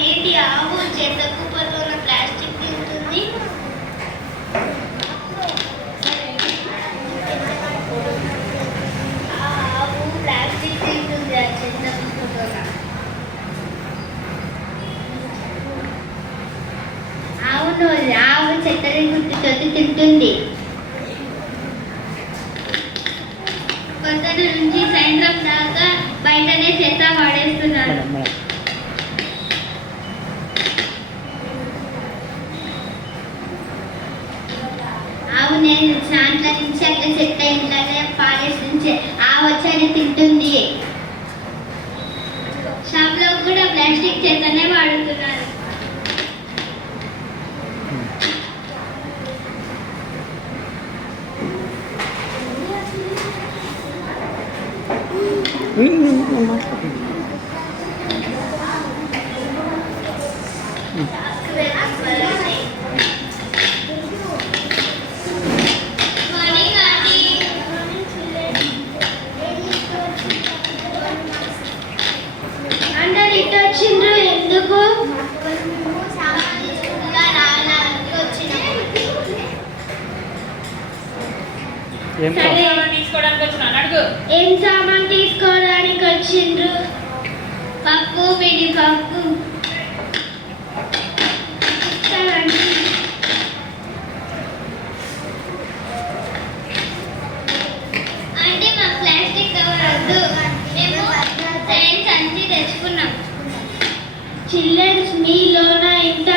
ఏంటి ఆవు చెత్త కుప్పలో ఉన్న ప్లాస్టిక్ తింటుంది. ఆవు ప్లాస్టిక్ తింటుంది ఆ చెత్త కుప్పలో. అవును, ఆవు చెత్త తింటుంది. పొద్దున నుంచి సాయంత్రం దాకా బయటనే చెత్త పడేస్తున్నారు. ఆవు నేను సాయంత్రం నుంచి అట్లా చెత్త ఇంట్లోనే పాడేసి ఆవు వచ్చి తింటుంది. షాప్లో కూడా ప్లాస్టిక్ చెత్తనే వాడుతున్నారు. అందరు ఇటు వచ్చిండ్రు ఎందుకు? ఏం సామాన్ తీసుకోవడానికి వచ్చిండ్రు? పప్పు, పిడి పప్పు. అంటే మా ప్లాస్టిక్ కవర్ వద్దు, మేము సైన్స్ అంచి తెచ్చుకున్నాం. చిల్డ్రన్స్, మీలోన ఇంత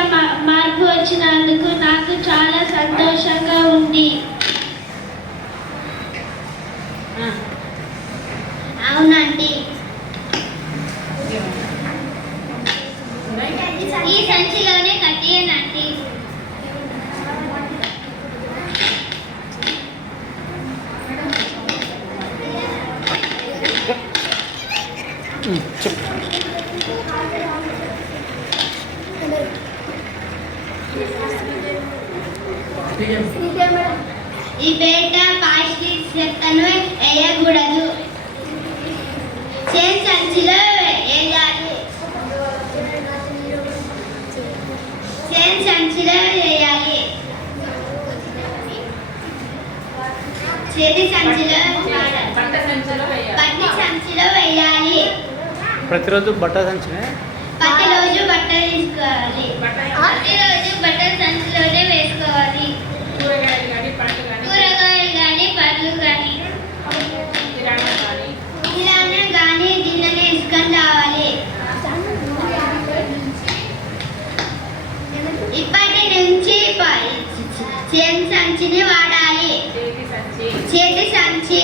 మార్పు వచ్చినందుకు నాకు చాలా సంతోషంగా ఉంది. అవునండి, ఈ సంచిలోనే కట్టియనండి. ఈ బయట ప్లాస్టిక్ చెత్తను వేయకూడదు, చేతి సంచిలో వేయాలి. చేతి సంచిలో వేయాలి. చేతి సంచిలో బట్ట సంచిలో వేయాలి. ప్రతిరోజు బట్ట సంచినే ప్రతిరోజు బట్ట తీసుకోవాలి. ప్రతిరోజు బట్ట సంచిలోనే వేసుకోవాలి. కూరగాయలు కానీ పండ్లు కానీ కిరాణా కానీ దీనిలోనే వేసుకొని రావాలి. ఇప్పటి నుంచి చేతి సంచిని వాడాలి. చేతి సంచి